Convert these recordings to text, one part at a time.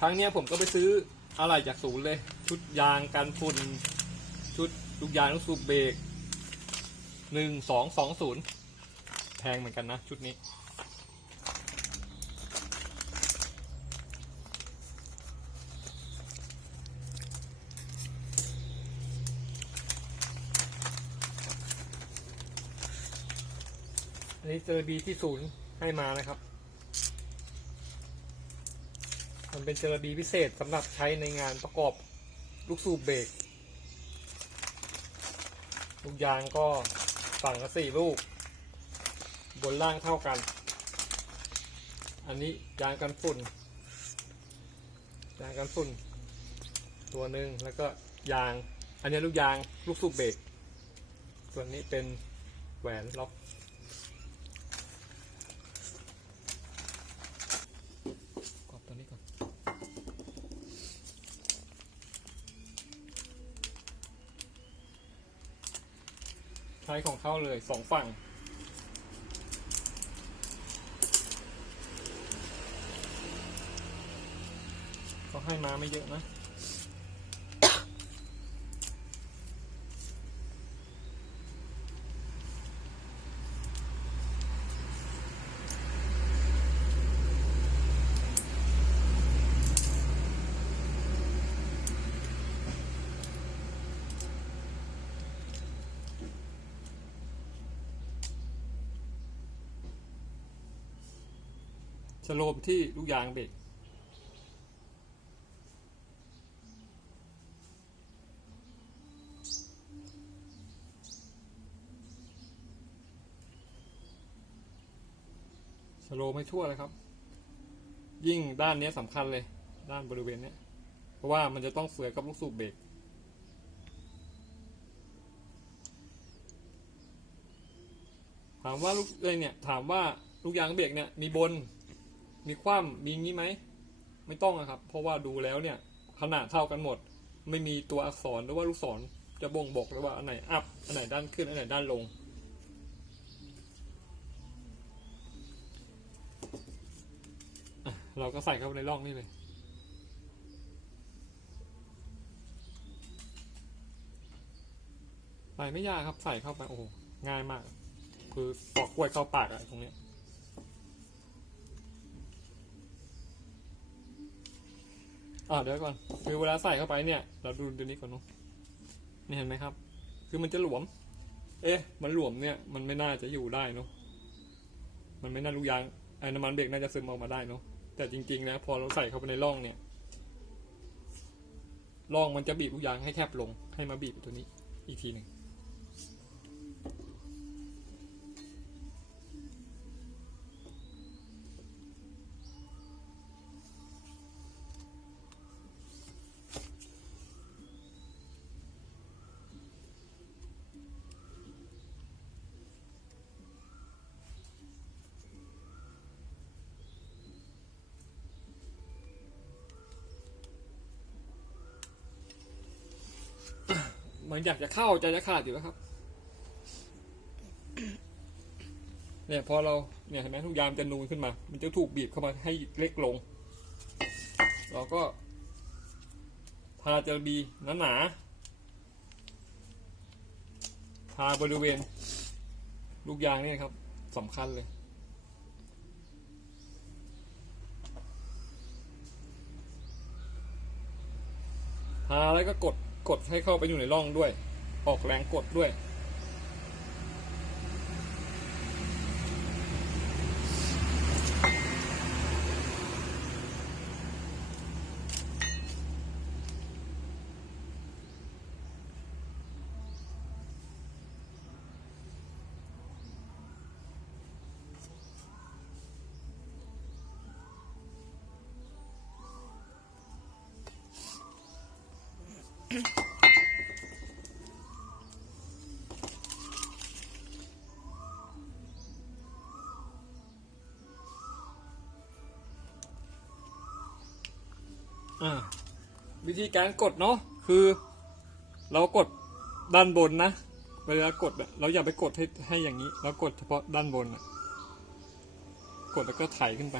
ครั้งเนี้ยผมก็ไปซื้ออะไรจากศูนย์เลย ชุดยางกันฝุ่นชุดลูกยางลูกสูบเบรกหนึ่งสองสองศูนย์แพงเหมือนกันนะ ชุดนี้ อันนี้เจอบีที่ศูนย์ให้มานะครับ มันเป็นเจลาบีพิเศษสำหรับใช้ในงานประกอบลูกสูบเบรกลูกยางก็ฝั่งละสี่ลูก บนล่างเท่ากัน อันนี้ยางกันฝุ่น ยางกันฝุ่น ตัวหนึ่งแล้วก็ยาง อันนี้ลูกยางลูกสูบเบรกส่วนนี้เป็นแหวนล็อกกดตัวนี้ก่อน ใช้ของเข้าเลยสองฝั่ง เขาให้มาไม่เยอะนะ สโลปที่ลูกยางเบรกสโลปให้ทั่วเลยครับ ยิ่งด้านนี้สำคัญเลย ด้านบริเวณนี้ เพราะว่ามันจะต้องเสือกับลูกสูบเบรกถามว่าลูกเลยเนี่ย ถามว่าลูกยางเบรกเนี่ย มีบน มีคว่ำมีงี้ไหม ไม่ต้องอะครับ เพราะว่าดูแล้วเนี่ย ขนาดเท่ากันหมด ไม่มีตัวอักษรหรือว่าลูกศรจะบ่งบอกเลยว่าอันไหนอัพอันไหนด้านขึ้น อันไหนด้านลง เราก็ใส่เข้าไปในร่องนี่เลยใส่ไม่ยากครับใส่เข้าไปโอ้ง่ายมาก คือปอกกล้วยเข้าปากอะตรงเนี้ย อ่าเดี๋ยวก่อน คือเวลาใส่เข้าไปเนี่ย เราดูตัวนี้ก่อนเนาะนี่เห็นไหมครับ คือมันจะหลวม เอ๊ะ มันหลวมเนี่ย มันไม่น่าจะอยู่ได้เนาะ มันไม่น่าลูกยางไอ้น้ำมันเบรกน่าจะซึมออกมาได้เนาะ แต่จริงๆนะพอเราใส่เข้าไปในร่องเนี่ย ร่องมันจะบีบลูกยางให้แคบลง ให้มาบีบตัวนี้อีกทีหนึ่ง หมันอยากจะเข้าใจจะขาดอยู่แล้วครับ เนี่ยพอเราเนี่ยเห็นไหมทุกยามจะนูนขึ้นมา มันจะถูกบีบเข้ามาให้เล็กลง เราก็ทาเจลบีหนาหนาๆทาบริเวณ ลูกยางเนี่ยครับสำคัญเลยทาแล้วก็กด กดให้เข้าไปอยู่ในร่องด้วย ออกแรงกดด้วย วิธีการกดเนาะคือ เรากดด้านบนนะ เวลากดเราอย่าไปกดให้ให้อย่างนี้ เรากดเฉพาะด้านบนอะกดแล้วก็ไถขึ้นไป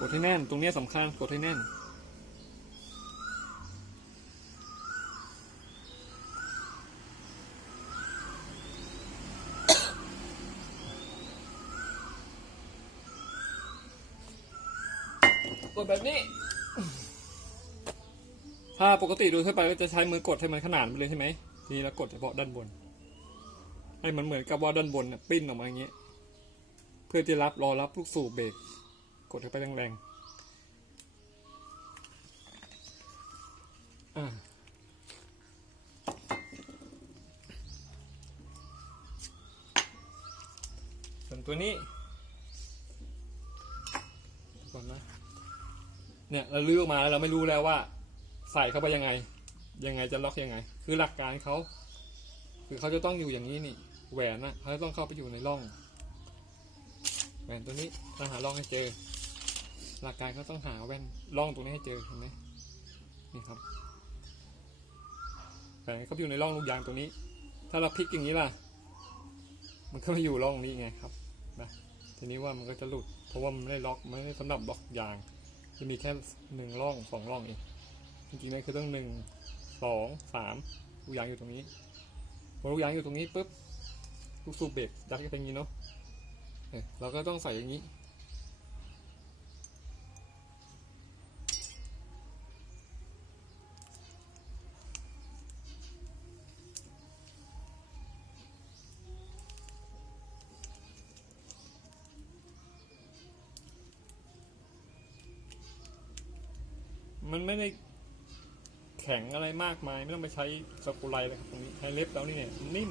กดให้แน่น ตรงนี้สำคัญ กดให้แน่น กดแบบนี้ ถ้าปกติโดยทั่วไปก็จะใช้มือกดให้มันขนานไปเลยใช่ไหม ทีนี้เรากดเฉพาะด้านบน ให้มันเหมือนกับว่าด้านบนน่ะปิ้นออกมาอย่างเงี้ย เพื่อที่รับรอรับลูกสูบเบรก ดเข้าไปแรงๆ อ่าส่วนตัวนี้ก่อนนะ เนี่ยเราลือกมาแล้วเราไม่รู้แล้วว่า ใส่เข้าไปยังไง ยังไงจะล็อกยังไง คือหลักการเขาคือเขาจะต้องอยู่อย่างนี้นี่ แหวนนะเขาจะต้องเข้าไปอยู่ในร่อง แหวนตัวนี้ต้องหาร่องให้เจอ หลักการก็ต้องหาแว่นร่องตรงนี้ให้เจอเห็นไหมนี่ครับแหวนเขาอยู่ในร่องลูกยางตรงนี้ ถ้าเราพลิกอย่างนี้ล่ะ มันก็ไม่อยู่ร่องนี้ไงครับนะทีนี้ว่ามันก็จะหลุด เพราะว่ามันไม่ได้ล็อกไม่ได้สำหรับบล็อกยาง จะมีแค่หนึ่งร่องสองร่องเองจริงๆแล้วคือต้องหนึ่งสองสามลูกยางอยู่ตรงนี้พอลูกยางอยู่ตรงนี้ปุ๊บลูกสูบเบรกยัดเข้าไปอย่างนี้เนาะเราก็ต้องใส่อย่างนี้ มันไม่ได้แข็งอะไรมากมาย ไม่ต้องไปใช้สกรูไลเลยครับตรงนี้ใช้เล็บแล้วนี่เนี่ยนิ่ม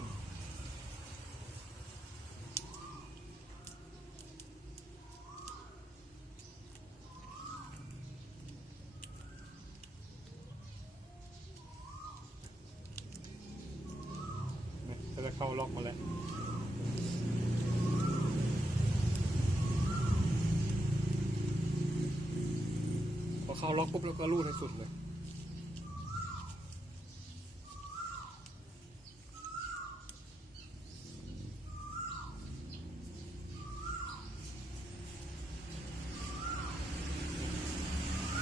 จะเข้าล็อกมาแล้ว เขาล็อกปุ๊บแล้วก็รูดให้สุดเลย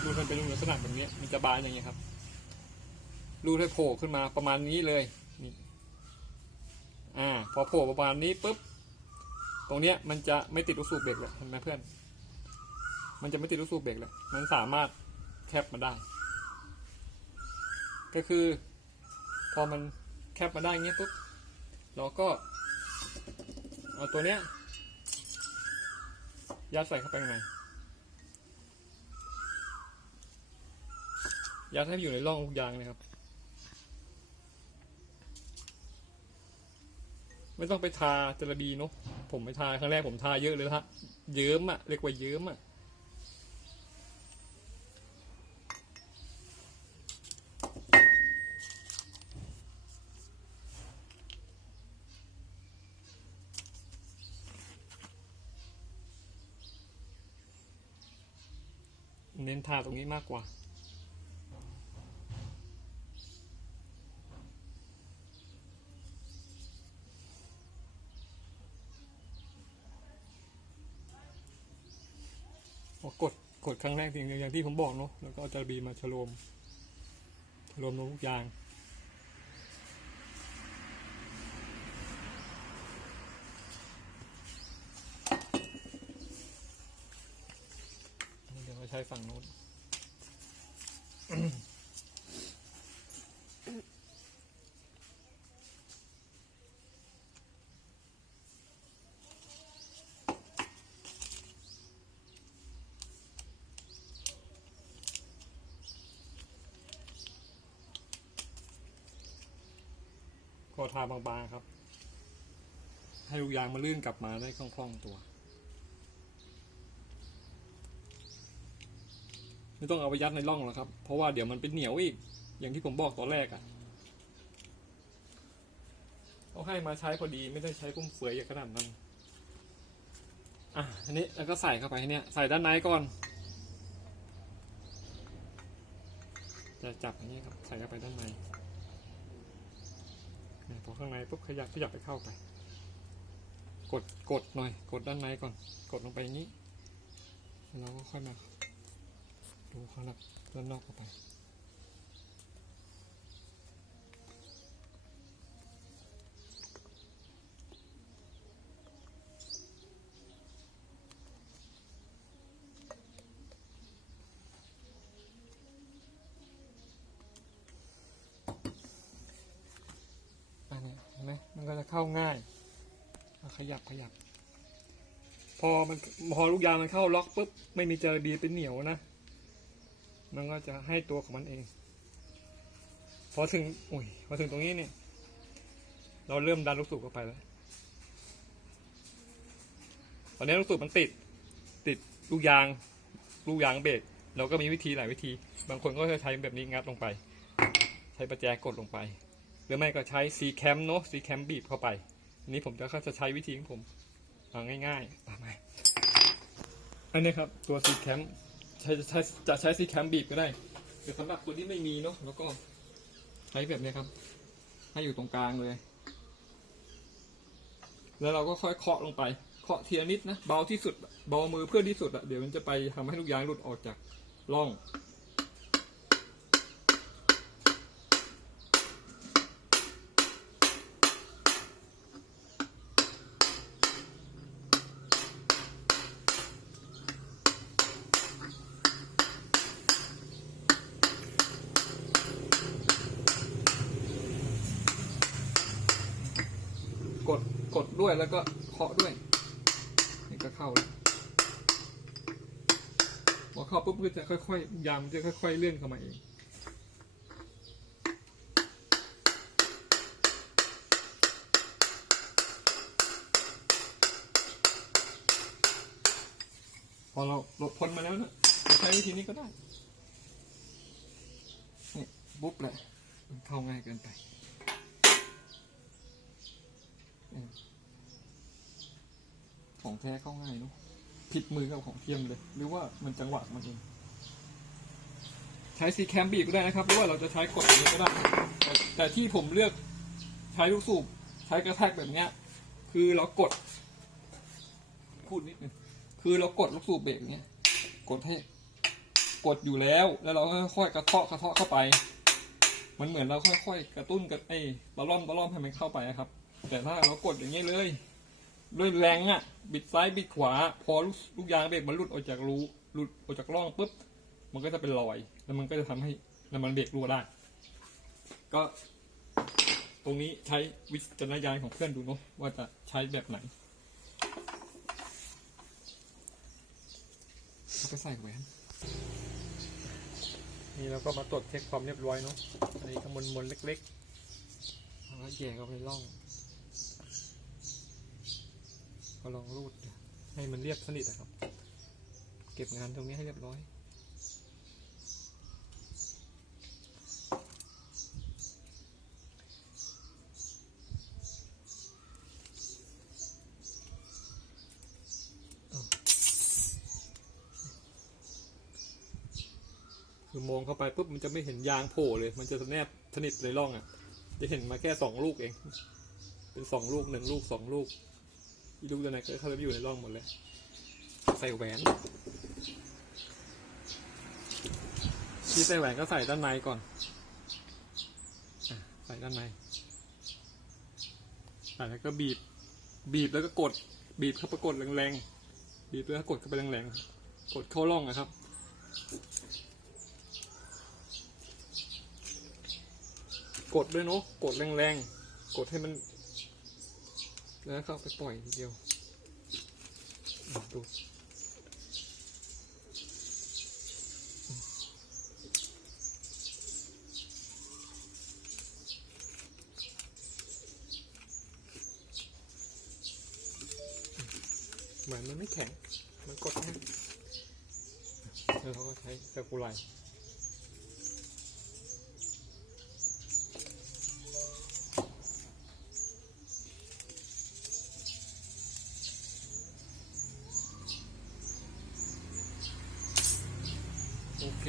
รูดมันเป็นลักษณะแบบนี้มันจะบานอย่างนี้ยครับ รูดให้โผล่ขึ้นมาประมาณนี้เลยนี่อ่า พอโผล่ประมาณนี้ปุ๊บ ตรงเนี้ยมันจะไม่ติดลูกสูบเบรกแล้วเห็นไหมเพื่อน มันจะไม่ติดลูกสูบเบรกแล้วมันสามารถ บมาได้ ก็คือ พอมันแคบมาได้เงี้ยปุ๊บเราก็ เอาตัวเนี้ยยัดใส่เข้าไปข้างในยัดให้อยู่ในร่องลูกยางเลยครับ ไม่ต้องไปทาเจลบีเนาะผมไปทาครั้งแรกผมทาเยอะเลยฮะเยิ้มอะเรียกว่าเยิ้มอะ ทาตรงนี้มากกว่าพอกดกดครั้งแรกจริงอย่างที่ผมบอกเนาะแล้วก็จะบีมาฉโลมฉโลมลงทุกอย่าง เดี๋ยวเราใช้ฝั่งโน้น ก็ทาบางๆครับ ให้ลูกยางมาลื่นกลับมาได้คล่องๆตัว ไม่ต้องเอาไปยัดในร่องหรอกครับ เพราะว่าเดี๋ยวมันเป็นเหนียวอีก อย่างที่ผมบอกตอนแรกอะ่ะเขาให้มาใช้พอดีไม่ได้ใช้กุ้มเฟือยอย่างขนาดนั้นอะอันนี้แล้วก็ใส่เข้าไปเนี่ยใส่ด้านในก่อน จะจับอย่างนี้ครับ ใส่เข้าไปด้านใน พอข้างในปุ๊บขยับขยับไปเข้าไป กดกดหน่อย กดด้านในก่อน กดลงไปอย่างนี้ แล้วเราก็ค่อยมาดูข้างนอกด้านนอกเข้าไป เนี้ยเห็นไหมมันก็จะเข้าง่ายขยับขยับ พอมันพอลูกยางมันเข้าล็อกปุ๊บไม่มีเจอดีเป็นเหนียวนะ มันก็จะให้ตัวของมันเอง พอถึงอุ้ยพอถึงตรงนี้เนี่ย เราเริ่มดันลูกสูบเข้าไปแล้วตอนนี้ลูกสูบมันติด ติดลูกยาง ลูกยางเบรกเราก็มีวิธีหลายวิธี บางคนก็จะใช้แบบนี้งัดลงไป ใช้ประแจกดลงไป รือไม่ก็ใช้ซีแคมเนาะซีแคมบีบเข้าไป อันนี้ผมจะก็จะใช้วิธีของผมเอาง่ายๆตามไปอันนี้ครับตัวซีแคมใช้ใช้จะใช้ซีแคมบีบก็ได้แต่สำหรับคนที่ไม่มีเนาะแล้วก็ใช้แบบนี้ครับ ให้อยู่ตรงกลางเลย แล้วเราก็ค่อยเคาะลงไปเคาะเทีละนิดนะเบาที่สุดเบามือเพื่อที่สุดอะเดี๋ยวมันจะไปทำให้ลูกยางหลุดออกจากร่อง กดกดด้วยแล้วก็เคาะด้วยนี่ก็เข้าแล้วพอเข้าปุ๊บก็จะค่อยๆยามจะค่อยๆเลื่อนเข้ามาเองพอเราหลบพ้นมาแล้วนะใช้วิธีนี้ก็ได้ นี่ปุ๊บแหละมันเข้าง่ายเกินไป ของแท้เข้าง่ายเนอะผิดมือกับของเทียมเลย หรือว่ามันจังหวะมันเองใช้ซีแคมบีบก็ได้นะครับหรือว่าเราจะใช้กดอย่างนี้ก็ได้แต่แต่ที่ผมเลือกใช้ลูกสูบใช้กระแทกแบบเนี้ย คือเรากด พูดนิดนึงคือเรากดลูกสูบเบรกเนี้ย กดให้กดอยู่แล้ว แล้วเราค่อยๆกระเทาะกระเทาะเข้าไป มันเหมือนเราค่อยๆกระตุ้นกับไอ้ตะล่อมตะล่อมให้มันเข้าไปนะครับ แต่ถ้าเรากดอย่างนี้เลยด้วยแรงอะ บิดซ้ายบิดขวา พอลูกลูกยางเบรกมันหลุดออกจากรูหลุดออกจากร่องปุ๊บมันก็จะเป็นรอย แล้วมันก็จะทำให้น้ำมันเบรกรั่วได้ ก็ ตรงนี้ใช้วิจารณญาณของเพื่อนดูเนาะว่าจะใช้แบบไหนแล้วก็ใส่แหวนนี่เราก็มาตรวจเช็คความเรียบร้อยเนาะอันนี้ก็มนมนๆเล็กๆแล้วก็แย่เข้าไปร่อง ก็ลองรูดให้มันเรียบสนิทนะครับ เก็บงานตรงนี้ให้เรียบร้อย คือมองเข้าไปปุ๊บมันจะไม่เห็นยางโผล่เลย มันจะแนบสนิทเลยร่องอะ จะเห็นมาแค่สองลูกเอง เป็นสองลูกหนึ่งลูกสองลูก อีลูกตัวไหนก็เข้าไปอยู่ในร่องหมดเลย ใส่แหวนที่ใส่แหวนก็ใส่ด้านในก่อนอใส่ด้านในใส่แล้วก็บีบ บีบแล้วก็กด บีบเข้าไปกดแรงๆ บีบแล้วก็กดเข้าไปแรงๆ กดเข้าร่องนะครับกดด้วยเนาะกดแรงๆ กดให้มัน แล้วเขาไปปล่อยทีเดียวดูเหมือนมันไม่แข็ง มันกดน่นแล้วเขาก็ใช้สกุไล โอเค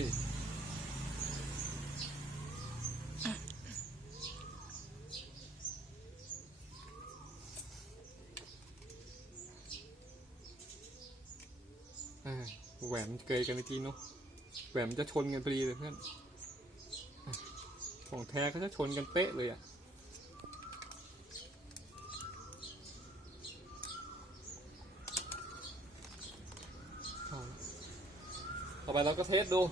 อ่า แหวนเกยกันเมื่อกี้เนาะแหวนมันจะชนกันพอดีเลยเพื่อนของแท้ก็จะชนกันเป๊ะเลยอะเอาละต่อไปเราก็เทสดู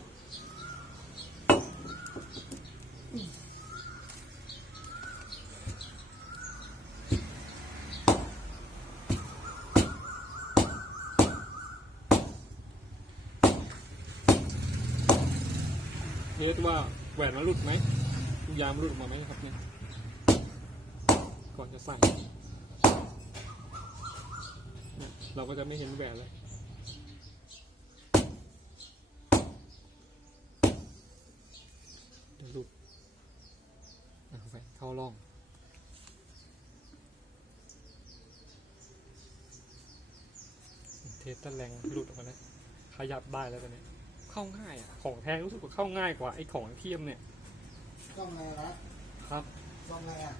เทสว่าแหวนมันหลุดไหมลูกยางมันหลุดออกมาไหมครับเนี่ยก่อนจะใส่เนี่ยเราก็จะไม่เห็นแหวนแล้วเดี๋ยวหลุดอะแหวนเข้าร่องเทสตะแรงหลุดออกมาแล้วขยับได้แล้วตอนนี้เข้าง่ายอะ ของแท้รู้สึกว่าเข้าง่ายกว่าไอ้ของเทียมเนี่ย ซ่อมไงนะครับซ่อมไงอะ